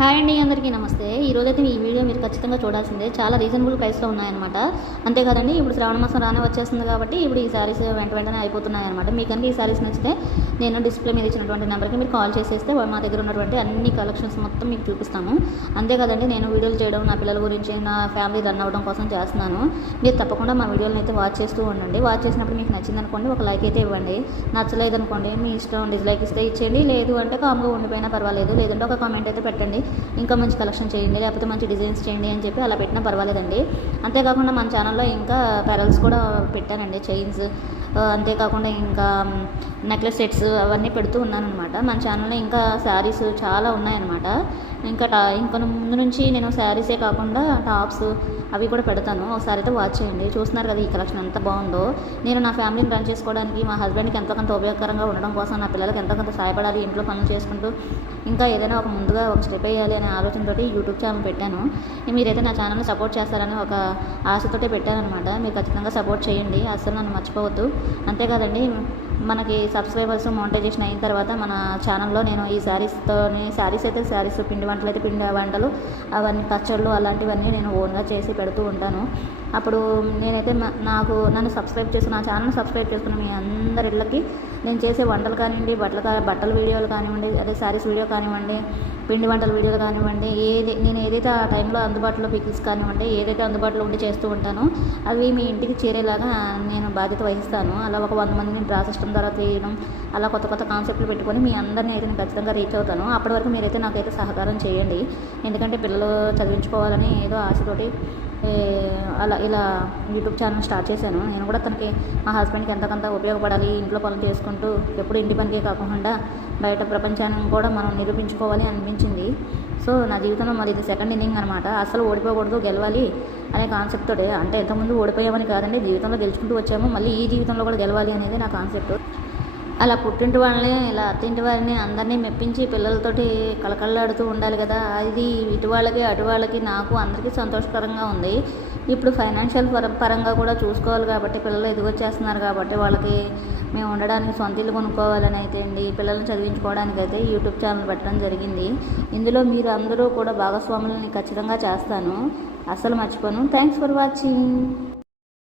Hi అండి, అందరికీ నమస్తే. ఈరోజైతే ఈ వీడియో మీరు ఖచ్చితంగా చూడాల్సిందే. చాలా రీజనబుల్ ప్రైస్లో ఉన్నాయన్నమాట. అంతేకాదండి, ఇప్పుడు శ్రావణ మాసం రానే వచ్చేస్తుంది కాబట్టి ఇప్పుడు ఈ శారీస్ వెంటనే అయిపోతున్నాయన్నమాట. మీకు కనుక ఈ శారీస్ నచ్చితే నేను డిస్ప్లే మీద ఇచ్చినటువంటి నెంబర్కి మీరు కాల్ చేసేస్తే మా దగ్గర ఉన్నటువంటి అన్ని కలెక్షన్స్ మొత్తం మీకు చూపిస్తాము. అంతేకాదండి, నేను వీడియోలు చేయడం నా పిల్లల గురించి, నా ఫ్యామిలీ రన్ అవ్వడం కోసం చేస్తున్నాను. మీరు తప్పకుండా మా వీడియోలను అయితే వాచ్ చేస్తూ ఉండండి. వాచ్ చేసినప్పుడు మీకు నచ్చిందనుకోండి ఒక లైక్ అయితే ఇవ్వండి. నచ్చలేదనుకోండి మీ ఇష్టం, డిస్లైక్ ఇస్తే ఇచ్చేయండి. లేదు అంటే కామ్గా ఉండిపోయినా పర్వాలేదు. లేదంటే ఒక కామెంట్ అయితే పెట్టండి, ఇంకా మంచి కలెక్షన్ చేయండి, లేకపోతే మంచి డిజైన్స్ చేయండి అని చెప్పి అలా పెట్టినా పర్వాలేదండి. అంతేకాకుండా మన ఛానల్లో ఇంకా పెరల్స్ కూడా పెట్టానండి, చైన్స్, అంతేకాకుండా ఇంకా నెక్లెస్ సెట్స్ అవన్నీ పెడుతూ ఉన్నానమాట. మన ఛానల్లో ఇంకా శారీస్ చాలా ఉన్నాయన్నమాట. ఇంకా ముందు నుంచి నేను శారీసే కాకుండా టాప్స్ అవి కూడా పెడతాను. ఒకసారి అయితే వాచ్ చేయండి. చూస్తున్నారు కదా ఈ కలెక్షన్ ఎంత బాగుందో. నేను నా ఫ్యామిలీని రన్ చేసుకోవడానికి, మా హస్బెండ్కి ఎంతో కొంత ఉపయోగకరంగా ఉండడం కోసం, నా పిల్లలకి ఎంతో కొంత సహాయపడాలి, ఇంట్లో పనులు చేసుకుంటూ ఇంకా ఏదైనా ముందుగా ఒక స్టెప్ వేయాలి అనే ఆలోచనతోటి యూట్యూబ్ ఛానల్ పెట్టాను. మీరైతే నా ఛానల్ని సపోర్ట్ చేస్తారని ఒక ఆశతోటే పెట్టానమాట. మీరు ఖచ్చితంగా సపోర్ట్ చేయండి, అసలు నన్ను మర్చిపోవద్దు. అంతేకాదండి, మనకి సబ్స్క్రైబర్స్ మోనిటైజేషన్ అయిన తర్వాత మన ఛానల్లో నేను ఈ శారీస్ అయితే శారీస్, పిండి వంటలు అయితే పిండి వంటలు, అవన్నీ పచ్చళ్ళు అలాంటివన్నీ నేను ఓన్గా చేసి పెడుతూ ఉంటాను. అప్పుడు నేనైతే నన్ను సబ్స్క్రైబ్ చేసుకుని, నా ఛానల్ని సబ్స్క్రైబ్ చేసుకున్న మీ అందరి ఇళ్ళకి నేను చేసే వంటలు కానివ్వండి, బట్టల వీడియోలు కానివ్వండి, అదే శారీస్ వీడియో కానివ్వండి, పిండి వంటల వీడియోలు కానివ్వండి, నేను ఏదైతే ఆ టైంలో అందుబాటులో పికిల్స్ కానివ్వండి, ఏదైతే అందుబాటులో ఉండి చేస్తూ ఉంటానో అవి మీ ఇంటికి చేరేలాగా నేను బాధ్యత వహిస్తాను. అలా ఒక 100 మందిని డ్రా సిస్టమ్ ద్వారా తీయడం, అలా కొత్త కొత్త కాన్సెప్ట్లు పెట్టుకొని మీ అందరినీ అయితే నేను ఖచ్చితంగా రీచ్ అవుతాను. అప్పటి వరకు మీరైతే నాకైతే సహకారం చేయండి. ఎందుకంటే పిల్లలు చదివించుకోవాలని ఏదో ఆశతోటి ఇలా యూట్యూబ్ ఛానల్ స్టార్ట్ చేశాను. నేను కూడా తనకి, మా హస్బెండ్కి ఎంతకంత ఉపయోగపడాలి, ఇంట్లో పనులు చేసుకుంటూ ఎప్పుడు ఇంటి పనికే కాకుండా బయట ప్రపంచాన్ని కూడా మనం నిరూపించుకోవాలి అనిపించింది. సో నా జీవితంలో మరి ఇది సెకండ్ ఇన్నింగ్ అనమాట. అసలు ఓడిపోకూడదు, గెలవాలి అనే కాన్సెప్ట్ తోటి, అంటే ఇంతకుముందు ఓడిపోయామని కాదండి, జీవితంలో గెలుచుకుంటూ వచ్చాము, మళ్ళీ ఈ జీవితంలో కూడా గెలవాలి అనేది నా కాన్సెప్ట్. అలా పుట్టింటి వాళ్ళని, ఇలా అత్తింటి వారిని అందరినీ మెప్పించి పిల్లలతోటి కళకళలాడుతూ ఉండాలి కదా. అది ఇటు వాళ్ళకి అటు వాళ్ళకి నాకు అందరికీ సంతోషకరంగా ఉంది. ఇప్పుడు ఫైనాన్షియల్ పరంగా కూడా చూసుకోవాలి కాబట్టి, పిల్లలు ఎదిగొచ్చేస్తున్నారు కాబట్టి వాళ్ళకి మేము ఉండడానికి సొంత ఇల్లు కొనుక్కోవాలని అయితే అండి, పిల్లల్ని చదివించుకోవడానికి అయితే యూట్యూబ్ ఛానల్ పెట్టడం జరిగింది. ఇందులో మీరు అందరూ కూడా భాగస్వాములని ఖచ్చితంగా చేస్తాను, అస్సలు మర్చిపోను. Thanks for watching.